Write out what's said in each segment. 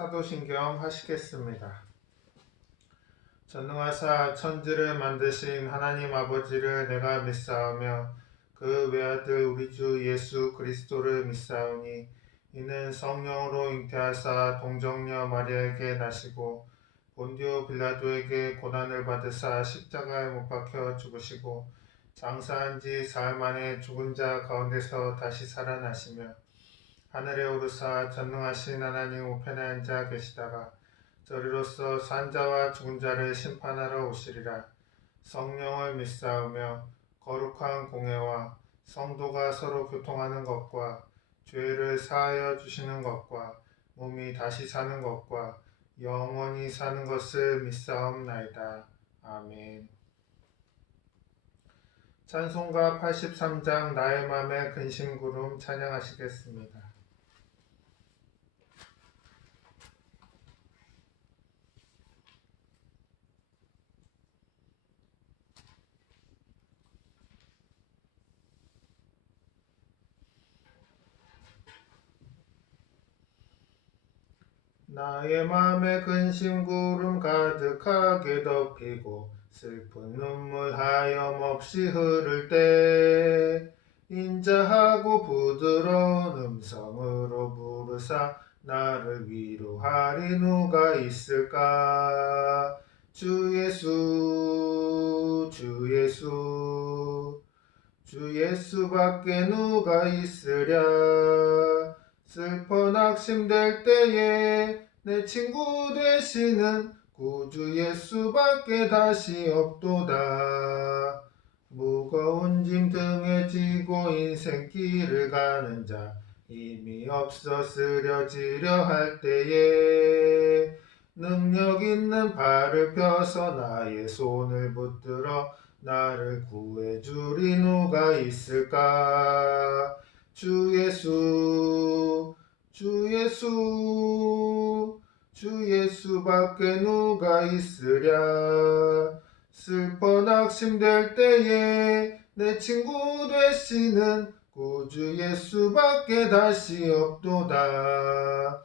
사도신경 하시겠습니다. 전능하사 천지를 만드신 하나님 아버지를 내가 믿사오며 그 외아들 우리 주 예수 그리스도를 믿사오니 이는 성령으로 잉태하사 동정녀 마리아에게 나시고 본디오 빌라도에게 고난을 받으사 십자가에 못 박혀 죽으시고 장사한 지 사흘 만에 죽은 자 가운데서 다시 살아나시며 하늘에 오르사 전능하신 하나님 우편에 앉아 계시다가 저리로서 산자와 죽은 자를 심판하러 오시리라. 성령을 믿사오며 거룩한 공회와 성도가 서로 교통하는 것과 죄를 사하여 주시는 것과 몸이 다시 사는 것과 영원히 사는 것을 믿사옵나이다. 아멘. 찬송가 83장 나의 맘의 근심구름 찬양하시겠습니다. 나의 맘에 근심구름 가득하게 덮이고 슬픈 눈물 하염없이 흐를 때 인자하고 부드러운 음성으로 부르사 나를 위로하리 누가 있을까. 주 예수 주 예수 주 예수밖에 누가 있으랴. 슬퍼 낙심될 때에 내 친구 되시는 구주 예수밖에 다시 없도다. 무거운 짐 등에 지고 인생길을 가는 자 힘이 없어 쓰러지려 할 때에 능력 있는 발을 펴서 나의 손을 붙들어 나를 구해주리 누가 있을까. 주 예수 주 예수 주 예수밖에 누가 있으랴. 슬퍼 낙심될 때에 내 친구 되시는 구주 예수밖에 다시 없도다.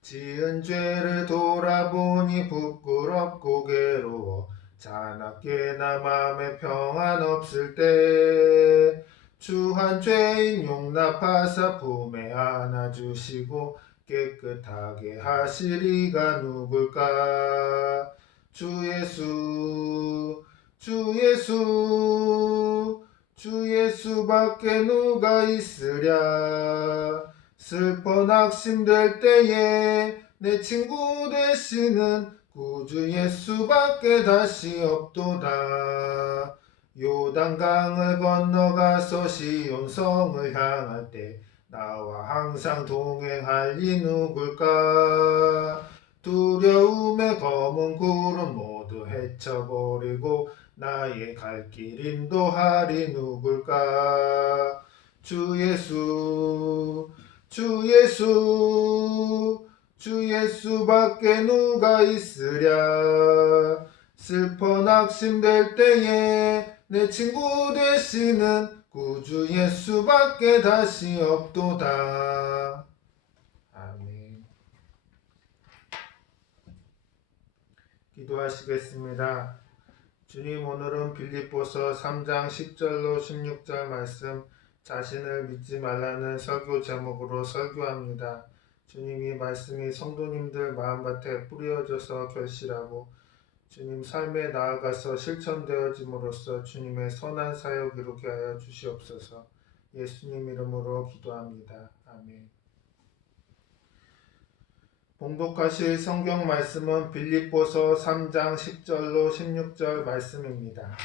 지은 죄를 돌아보니 부끄럽고 괴로워 자나깨 나 맘에 평안 없을 때 주한 죄인 용납하사 품에 안아주시고 깨끗하게 하시리가 누굴까. 주 예수 주 예수 주 예수밖에 누가 있으랴. 슬퍼 낙심될 때에 내 친구 되시는 구주 예수밖에 다시 없도다. 요단강을 건너가서 시온성을 향할 때 나와 항상 동행할 이 누굴까. 두려움의 검은 구름 모두 헤쳐버리고 나의 갈 길 인도하리 누굴까. 주 예수 주 예수 주 예수밖에 누가 있으랴. 슬퍼 낙심될 때에 내 친구 되시는 구주 예수밖에 다시 없도다. 아멘. 기도하시겠습니다. 주님, 오늘은 빌립보서 3장 10절로 16절 말씀 자신을 믿지 말라는 설교 제목으로 설교합니다. 주님이 말씀이 성도님들 마음밭에 뿌려져서 결실하고 주님 삶에 나아가서 실천되어짐으로써 주님의 선한 사역 이루게 하여 주시옵소서. 예수님 이름으로 기도합니다. 아멘. 봉독하실 성경 말씀은 빌립보서 3장 10절로 16절 말씀입니다.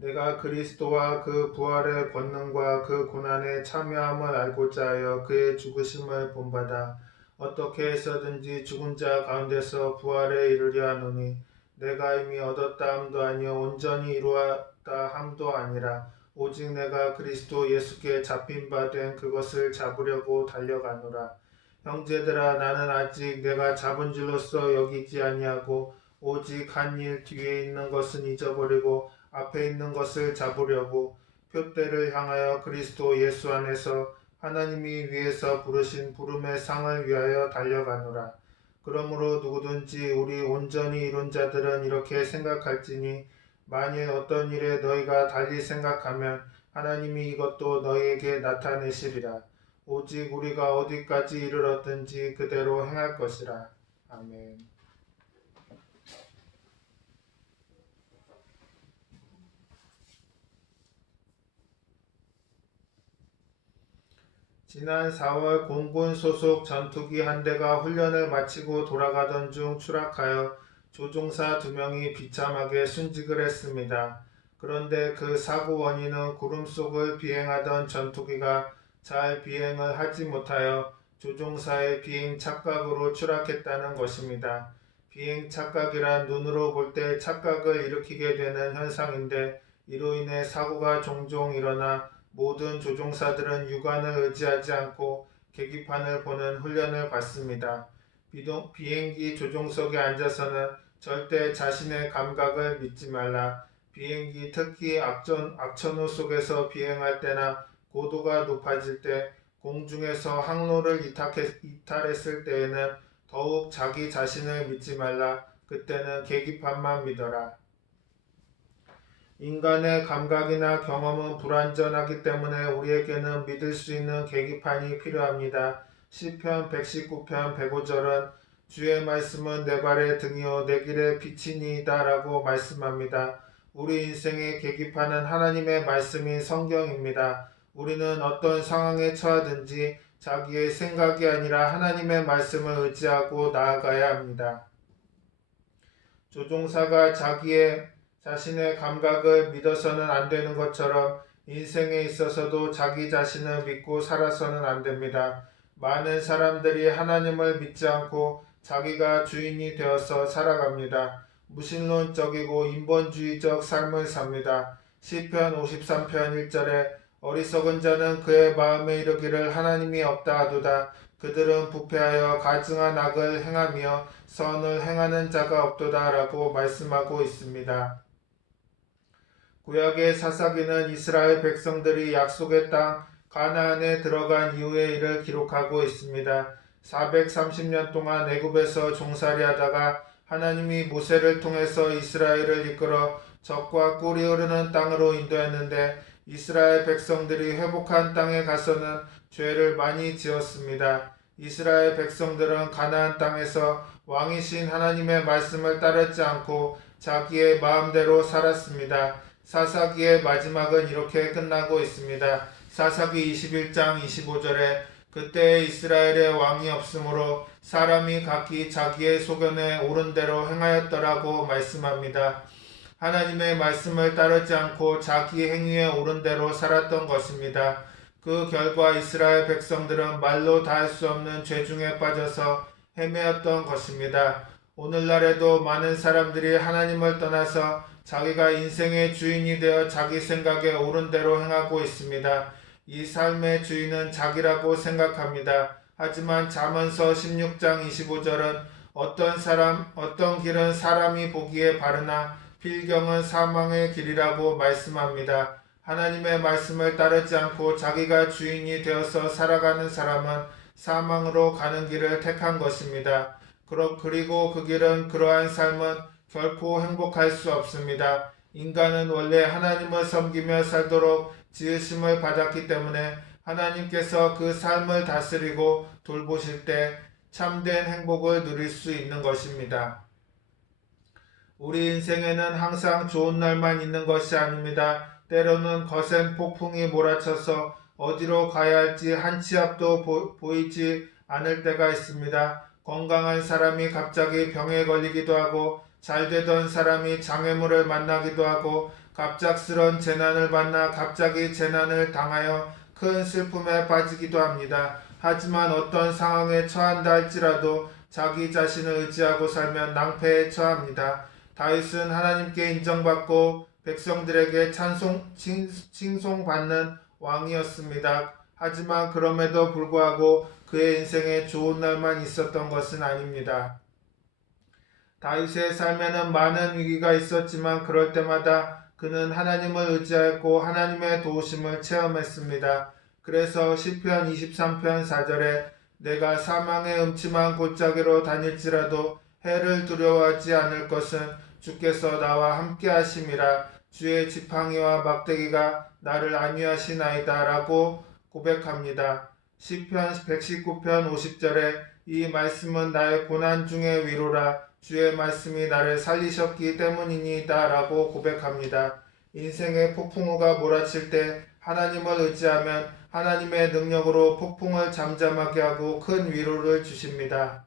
내가 그리스도와 그 부활의 권능과 그 고난에 참여함을 알고자 하여 그의 죽으심을 본받아 어떻게 해서든지 죽은 자 가운데서 부활에 이르려 하노니 내가 이미 얻었다 함도 아니요 온전히 이루었다 함도 아니라 오직 내가 그리스도 예수께 잡힌 바 된 그것을 잡으려고 달려가노라. 형제들아, 나는 아직 내가 잡은 줄로서 여기지 아니하고 오직 한 일 뒤에 있는 것은 잊어버리고 앞에 있는 것을 잡으려고 표대를 향하여 그리스도 예수 안에서 하나님이 위에서 부르신 부름의 상을 위하여 달려가노라. 그러므로 누구든지 우리 온전히 이룬 자들은 이렇게 생각할지니 만일 어떤 일에 너희가 달리 생각하면 하나님이 이것도 너희에게 나타내시리라. 오직 우리가 어디까지 이르렀든지 그대로 행할 것이라. 아멘. 지난 4월 공군 소속 전투기 한 대가 훈련을 마치고 돌아가던 중 추락하여 조종사 2명이 비참하게 순직을 했습니다. 그런데 그 사고 원인은 구름 속을 비행하던 전투기가 잘 비행을 하지 못하여 조종사의 비행 착각으로 추락했다는 것입니다. 비행 착각이란 눈으로 볼 때 착각을 일으키게 되는 현상인데 이로 인해 사고가 종종 일어나 모든 조종사들은 유관을 의지하지 않고 계기판을 보는 훈련을 받습니다. 비행기 조종석에 앉아서는 절대 자신의 감각을 믿지 말라. 비행기 특히 악천후 속에서 비행할 때나 고도가 높아질 때 공중에서 항로를 이탈했을 때에는 더욱 자기 자신을 믿지 말라. 그때는 계기판만 믿어라. 인간의 감각이나 경험은 불완전하기 때문에 우리에게는 믿을 수 있는 계기판이 필요합니다. 시편 119편 105절은 주의 말씀은 내 발의 등이요 내 길의 빛이니이다 라고 말씀합니다. 우리 인생의 계기판은 하나님의 말씀인 성경입니다. 우리는 어떤 상황에 처하든지 자기의 생각이 아니라 하나님의 말씀을 의지하고 나아가야 합니다. 조종사가 자신의 감각을 믿어서는 안 되는 것처럼 인생에 있어서도 자기 자신을 믿고 살아서는 안 됩니다. 많은 사람들이 하나님을 믿지 않고 자기가 주인이 되어서 살아갑니다. 무신론적이고 인본주의적 삶을 삽니다. 시편 53편 1절에 어리석은 자는 그의 마음에 이르기를 하나님이 없다 하도다. 그들은 부패하여 가증한 악을 행하며 선을 행하는 자가 없도다 라고 말씀하고 있습니다. 구약의 사사기는 이스라엘 백성들이 약속의 땅 가나안에 들어간 이후의 일을 기록하고 있습니다. 430년 동안 애굽에서 종살이 하다가 하나님이 모세를 통해서 이스라엘을 이끌어 적과 꿀이 흐르는 땅으로 인도했는데 이스라엘 백성들이 회복한 땅에 가서는 죄를 많이 지었습니다. 이스라엘 백성들은 가나안 땅에서 왕이신 하나님의 말씀을 따르지 않고 자기의 마음대로 살았습니다. 사사기의 마지막은 이렇게 끝나고 있습니다. 사사기 21장 25절에 그때 이스라엘에 왕이 없으므로 사람이 각기 자기의 소견에 옳은 대로 행하였더라고 말씀합니다. 하나님의 말씀을 따르지 않고 자기 행위에 옳은 대로 살았던 것입니다. 그 결과 이스라엘 백성들은 말로 다할 수 없는 죄 중에 빠져서 헤매었던 것입니다. 오늘날에도 많은 사람들이 하나님을 떠나서 자기가 인생의 주인이 되어 자기 생각에 옳은 대로 행하고 있습니다. 이 삶의 주인은 자기라고 생각합니다. 하지만 잠언서 16장 25절은 어떤 길은 사람이 보기에 바르나 필경은 사망의 길이라고 말씀합니다. 하나님의 말씀을 따르지 않고 자기가 주인이 되어서 살아가는 사람은 사망으로 가는 길을 택한 것입니다. 그리고 그 길은 그러한 삶은 결코 행복할 수 없습니다. 인간은 원래 하나님을 섬기며 살도록 지으심을 받았기 때문에 하나님께서 그 삶을 다스리고 돌보실 때 참된 행복을 누릴 수 있는 것입니다. 우리 인생에는 항상 좋은 날만 있는 것이 아닙니다. 때로는 거센 폭풍이 몰아쳐서 어디로 가야 할지 한 치 앞도 보이지 않을 때가 있습니다. 건강한 사람이 갑자기 병에 걸리기도 하고 잘 되던 사람이 장애물을 만나기도 하고 갑작스런 재난을 만나 갑자기 재난을 당하여 큰 슬픔에 빠지기도 합니다. 하지만 어떤 상황에 처한다 할지라도 자기 자신을 의지하고 살면 낭패에 처합니다. 다윗은 하나님께 인정받고 백성들에게 칭송받는 왕이었습니다. 하지만 그럼에도 불구하고 그의 인생에 좋은 날만 있었던 것은 아닙니다. 다윗의 삶에는 많은 위기가 있었지만 그럴 때마다 그는 하나님을 의지하였고 하나님의 도우심을 체험했습니다. 그래서 시편 23편 4절에 내가 사망의 음침한 골짜기로 다닐지라도 해를 두려워하지 않을 것은 주께서 나와 함께 하심이라. 주의 지팡이와 막대기가 나를 안위하시나이다 라고 고백합니다. 시편 119편 50절에 이 말씀은 나의 고난 중의 위로라. 주의 말씀이 나를 살리셨기 때문이니이다 라고 고백합니다. 인생의 폭풍우가 몰아칠 때 하나님을 의지하면 하나님의 능력으로 폭풍을 잠잠하게 하고 큰 위로를 주십니다.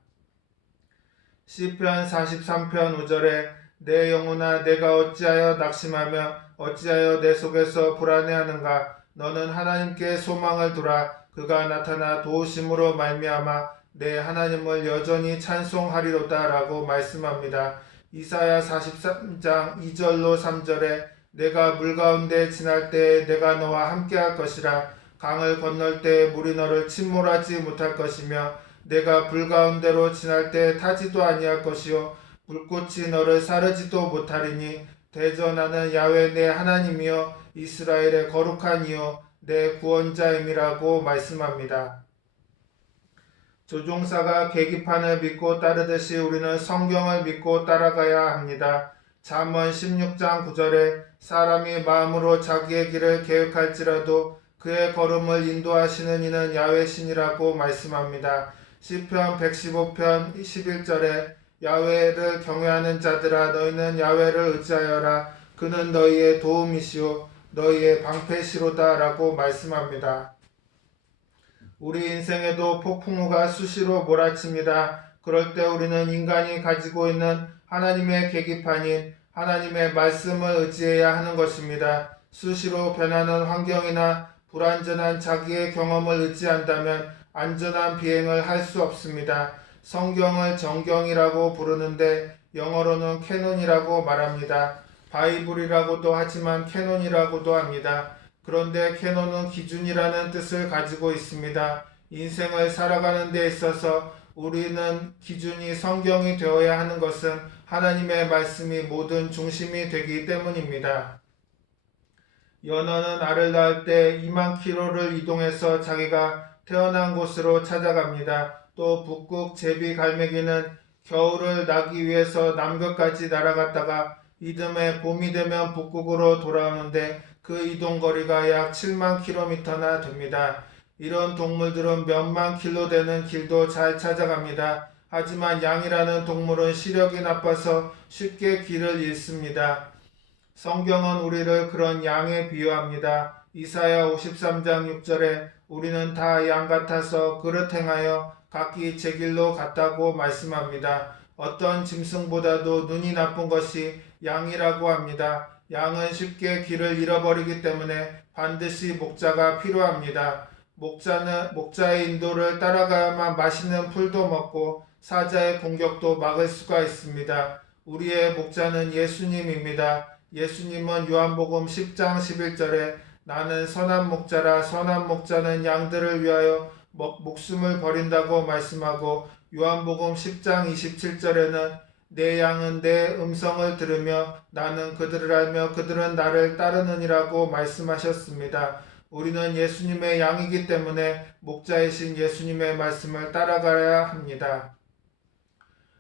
시편 43편 5절에 내 영혼아 내가 어찌하여 낙심하며 어찌하여 내 속에서 불안해하는가. 너는 하나님께 소망을 두라. 그가 나타나 도우심으로 말미암아 내 하나님을 여전히 찬송하리로다 라고 말씀합니다. 이사야 43장 2절로 3절에 내가 물 가운데 지날 때에 내가 너와 함께할 것이라. 강을 건널 때에 물이 너를 침몰하지 못할 것이며 내가 불 가운데로 지날 때에 타지도 아니할 것이요 불꽃이 너를 사르지도 못하리니 대전하는 야훼 내 하나님이여 이스라엘의 거룩한 이여 내 구원자임이라고 말씀합니다. 조종사가 계기판을 믿고 따르듯이 우리는 성경을 믿고 따라가야 합니다. 잠언 16장 9절에 사람이 마음으로 자기의 길을 계획할지라도 그의 걸음을 인도하시는 이는 야훼신이라고 말씀합니다. 시편 115편 11절에 야훼를 경외하는 자들아 너희는 야훼를 의지하여라. 그는 너희의 도움이시오 너희의 방패시로다 라고 말씀합니다. 우리 인생에도 폭풍우가 수시로 몰아칩니다. 그럴 때 우리는 인간이 가지고 있는 하나님의 계기판인 하나님의 말씀을 의지해야 하는 것입니다. 수시로 변하는 환경이나 불완전한 자기의 경험을 의지한다면 안전한 비행을 할 수 없습니다. 성경을 정경이라고 부르는데 영어로는 캐논이라고 말합니다. 바이블이라고도 하지만 캐논이라고도 합니다. 그런데 캐논은 기준이라는 뜻을 가지고 있습니다. 인생을 살아가는 데 있어서 우리는 기준이 성경이 되어야 하는 것은 하나님의 말씀이 모든 중심이 되기 때문입니다. 연어는 알을 낳을 때 2만 킬로를 이동해서 자기가 태어난 곳으로 찾아갑니다. 또 북극 제비 갈매기는 겨울을 나기 위해서 남극까지 날아갔다가 이듬해 봄이 되면 북극으로 돌아오는데 그 이동거리가 약 7만 킬로미터나 됩니다. 이런 동물들은 몇만 킬로 되는 길도 잘 찾아갑니다. 하지만 양이라는 동물은 시력이 나빠서 쉽게 길을 잃습니다. 성경은 우리를 그런 양에 비유합니다. 이사야 53장 6절에 우리는 다 양 같아서 그릇 행하여 각기 제 길로 갔다고 말씀합니다. 어떤 짐승보다도 눈이 나쁜 것이 양이라고 합니다. 양은 쉽게 길을 잃어버리기 때문에 반드시 목자가 필요합니다. 목자의 인도를 따라가야만 맛있는 풀도 먹고 사자의 공격도 막을 수가 있습니다. 우리의 목자는 예수님입니다. 예수님은 요한복음 10장 11절에 나는 선한 목자라 선한 목자는 양들을 위하여 목숨을 버린다고 말씀하고 요한복음 10장 27절에는 내 양은 내 음성을 들으며 나는 그들을 알며 그들은 나를 따르느니라고 말씀하셨습니다. 우리는 예수님의 양이기 때문에 목자이신 예수님의 말씀을 따라가야 합니다.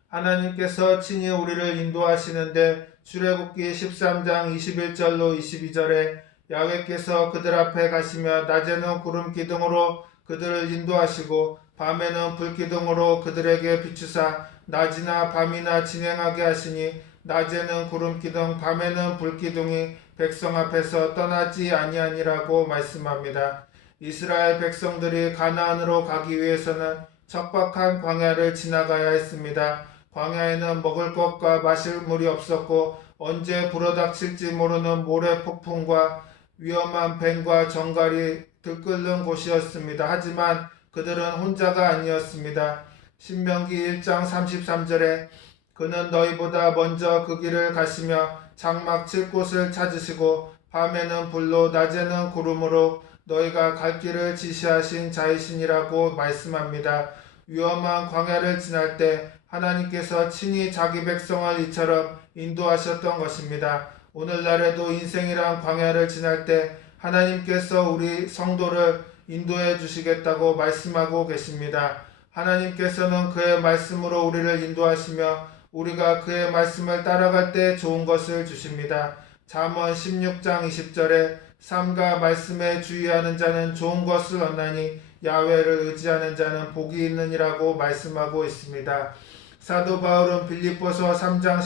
하나님께서 친히 우리를 인도하시는데 출애굽기 13장 21절로 22절에 야훼께서 그들 앞에 가시며 낮에는 구름 기둥으로 그들을 인도하시고 밤에는 불 기둥으로 그들에게 비추사 낮이나 밤이나 진행하게 하시니 낮에는 구름 기둥 밤에는 불 기둥이 백성 앞에서 떠나지 아니하니라고 말씀합니다. 이스라엘 백성들이 가나안으로 가기 위해서는 척박한 광야를 지나가야 했습니다. 광야에는 먹을 것과 마실 물이 없었고 언제 불어닥칠지 모르는 모래 폭풍과 위험한 뱀과 정갈이 들끓는 곳이었습니다. 하지만 그들은 혼자가 아니었습니다. 신명기 1장 33절에 그는 너희보다 먼저 그 길을 가시며 장막 칠 곳을 찾으시고 밤에는 불로 낮에는 구름으로 너희가 갈 길을 지시하신 자이시니라고 말씀합니다. 위험한 광야를 지날 때 하나님께서 친히 자기 백성을 이처럼 인도하셨던 것입니다. 오늘날에도 인생이란 광야를 지날 때 하나님께서 우리 성도를 인도해 주시겠다고 말씀하고 계십니다. 하나님께서는 그의 말씀으로 우리를 인도하시며 우리가 그의 말씀을 따라갈 때 좋은 것을 주십니다. 잠언 16장 20절에 삶과 말씀에 주의하는 자는 좋은 것을 얻나니 야훼를 의지하는 자는 복이 있느니라고 말씀하고 있습니다. 사도 바울은 빌립보서 3장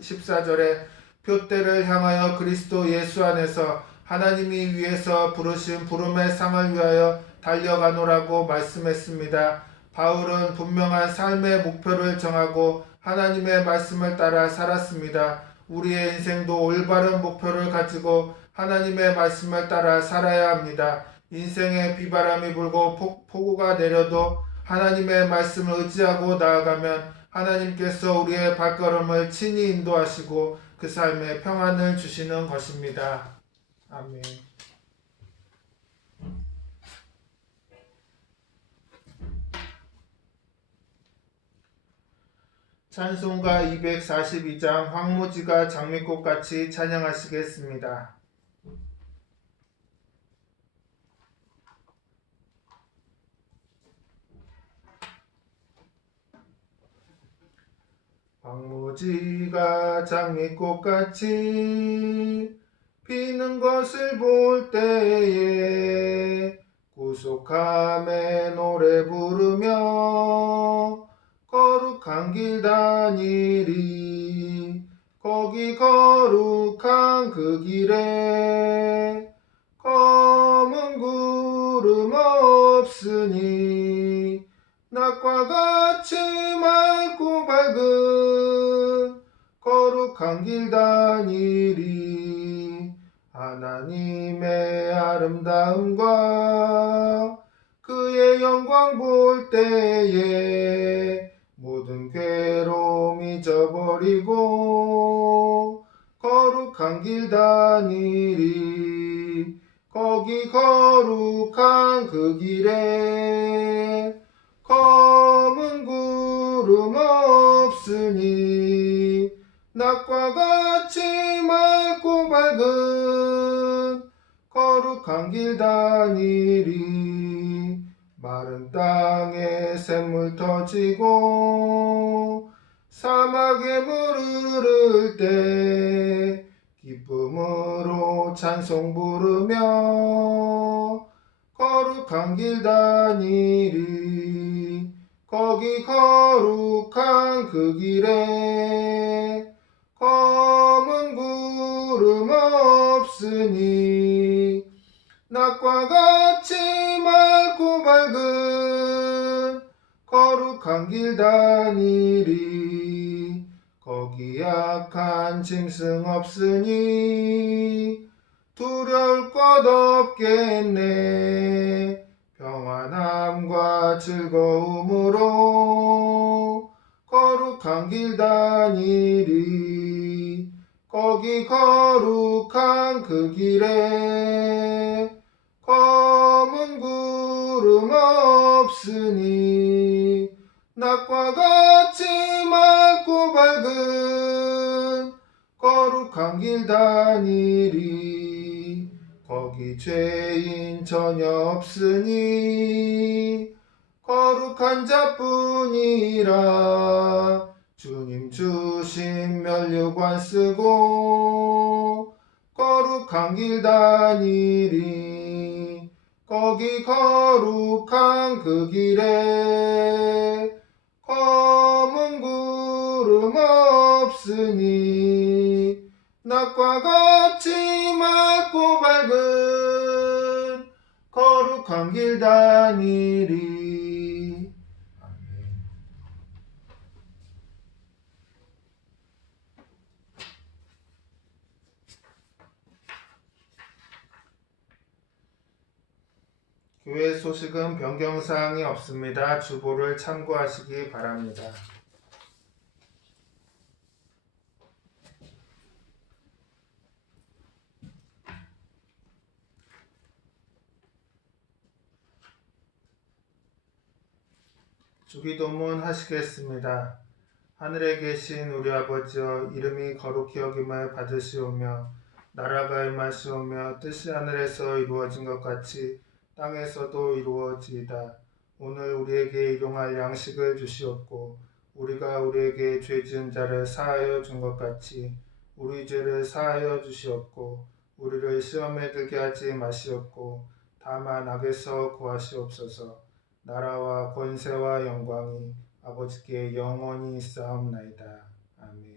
14절에 표대를 향하여 그리스도 예수 안에서 하나님이 위에서 부르신 부름의 상을 위하여 달려가노라고 말씀했습니다. 바울은 분명한 삶의 목표를 정하고 하나님의 말씀을 따라 살았습니다. 우리의 인생도 올바른 목표를 가지고 하나님의 말씀을 따라 살아야 합니다. 인생에 비바람이 불고 폭우가 내려도 하나님의 말씀을 의지하고 나아가면 하나님께서 우리의 발걸음을 친히 인도하시고 그 삶에 평안을 주시는 것입니다. 아멘. 찬송가 242장 황무지가 장미꽃같이 찬양하시겠습니다. 황무지가 장미꽃같이 피는 것을 볼 때에 구속함에 노래 부르며 거룩한 길 다니리. 거기 거룩한 그 길에 검은 구름 없으니 낮과 같이 맑고 밝은 거룩한 길 다니리. 하나님의 아름다움과 그의 영광 볼 때에 모든 괴로움 잊어버리고 거룩한 길 다니리. 거기 거룩한 그 길에 검은 구름 없으니 낮과 같이 맑고 밝은 거룩한 길 다니리. 마른 땅에 샘물 터지고 사막에 물 흐를 때 기쁨으로 찬송 부르며 거룩한 길 다니리. 거기 거룩한 그 길에 검은 구름 없으니 낮과 같이 맑고 밝은 거룩한 길 다니리. 거기 약한 짐승 없으니 두려울 것 없겠네. 평안함과 즐거움으로 거룩한 길 다니리. 거기 거룩한 그 길에 검은 구름 없으니 낮과 같이 맑고 밝은 거룩한 길 다니리. 거기 죄인 전혀 없으니 거룩한 자뿐이라. 주님 주신 면류관 쓰고 거룩한 길 다니리. 거기 거룩한 그 길에 검은 구름 없으니 낮과 같이 맑고 밝은 거룩한 길 다니리. 교회 소식은 변경사항이 없습니다. 주보를 참고하시기 바랍니다. 주기도문 하시겠습니다. 하늘에 계신 우리 아버지여, 이름이 거룩히 여김을 받으시오며 나라가 임하시오며 뜻이 하늘에서 이루어진 것 같이 땅에서도 이루어지이다. 오늘 우리에게 일용할 양식을 주시옵고 우리가 우리에게 죄 지은 자를 사하여 준 것 같이 우리 죄를 사하여 주시옵고 우리를 시험에 들게 하지 마시옵고 다만 악에서 구하시옵소서. 나라와 권세와 영광이 아버지께 영원히 있사옵나이다. 아멘.